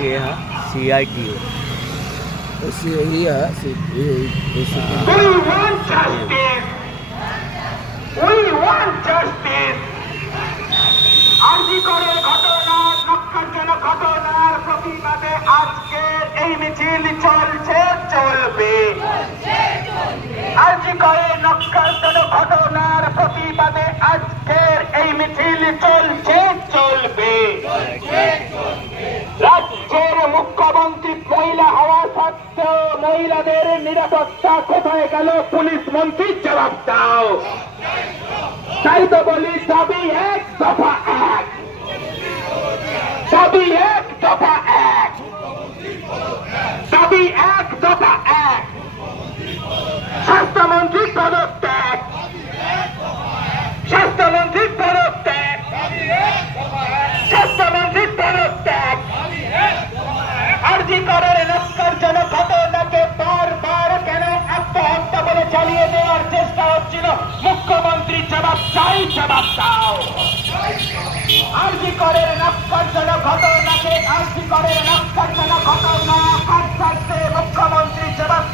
ये है CRTO। यही है We want justice. We want justice. আরজিকরের ঘটনা, লক্ষজনক ঘটনার প্রতিবাদে আজকের এই মিছিল চলবে। আরজিকরের লক্ষজনক ঘটনার প্রতিবাদে আজকের এই মিছিল চলবে। রাজ্যের মুখ্যমন্ত্রী মহিলা হওয়া সত্ত্বেও মহিলাদের নিরাপত্তা কোথায় গেল? পুলিশ মন্ত্রী জবাব দাও। তাই তো বলি দাবি এক দফা এক, দাবি এক দফা এক, দাবি এক দফা এক। স্বাস্থ্যমন্ত্রী পদত্যাগ, স্বাস্থ্যমন্ত্রী পদত্যাগ, স্বাস্থ্যমন্ত্রী পদত্যাগ। আরজিকরের লক্ষজনক ঘটনাকে বারবার কেন আত্মহত্যা বলে চালিয়ে দেওয়ার চেষ্টা হচ্ছিল? মুখ্যমন্ত্রী জবাব চাই, জবাব দাও। আরজিকরের লক্ষজনক ঘটনাকে, আরজিকরের লক্ষজনক ঘটনা মুখ্যমন্ত্রী জবাব